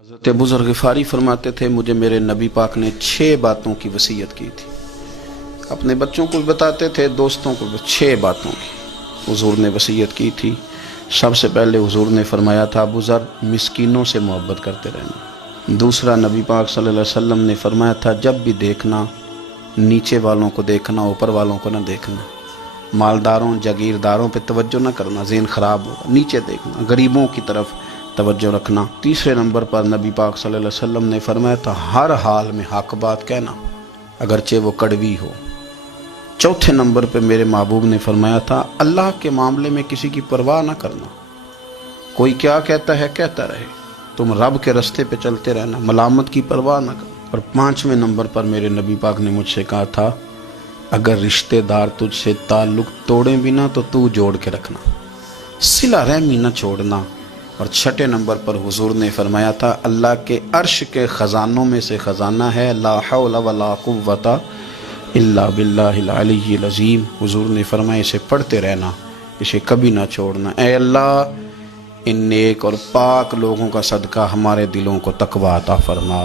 حضرت ابو ذر غفاری فرماتے تھے مجھے میرے نبی پاک نے 6 باتوں کی وصیت کی تھی. اپنے بچوں کو بھی بتاتے تھے، دوستوں کو بھی. 6 باتوں کی حضور نے وصیت کی تھی. سب سے پہلے حضور نے فرمایا تھا ابو ذر مسکینوں سے محبت کرتے رہنا. دوسرا نبی پاک صلی اللہ علیہ وسلم نے فرمایا تھا جب بھی دیکھنا نیچے والوں کو دیکھنا، اوپر والوں کو نہ دیکھنا. مالداروں جاگیرداروں پہ توجہ نہ کرنا، ذہن خراب ہوگا. نیچے دیکھنا، غریبوں کی طرف توجہ رکھنا. تیسرے نمبر پر نبی پاک صلی اللہ علیہ وسلم نے فرمایا تھا ہر حال میں حق بات کہنا اگرچہ وہ کڑوی ہو. چوتھے نمبر پہ میرے محبوب نے فرمایا تھا اللہ کے معاملے میں کسی کی پرواہ نہ کرنا. کوئی کیا کہتا ہے کہتا رہے، تم رب کے رستے پہ چلتے رہنا، ملامت کی پرواہ نہ کرنا. اور 5ویں نمبر پر میرے نبی پاک نے مجھ سے کہا تھا اگر رشتہ دار تجھ سے تعلق توڑیں بھی نہ تو جوڑ کے رکھنا، صلہ رحمی نہ چھوڑنا. اور 6 نمبر پر حضور نے فرمایا تھا اللہ کے عرش کے خزانوں میں سے خزانہ ہے لا حول ولا قوت الا باللہ العلی العظیم. حضور نے فرمایا اسے پڑھتے رہنا، اسے کبھی نہ چھوڑنا. اے اللہ ان نیک اور پاک لوگوں کا صدقہ ہمارے دلوں کو تقویٰ عطا فرما.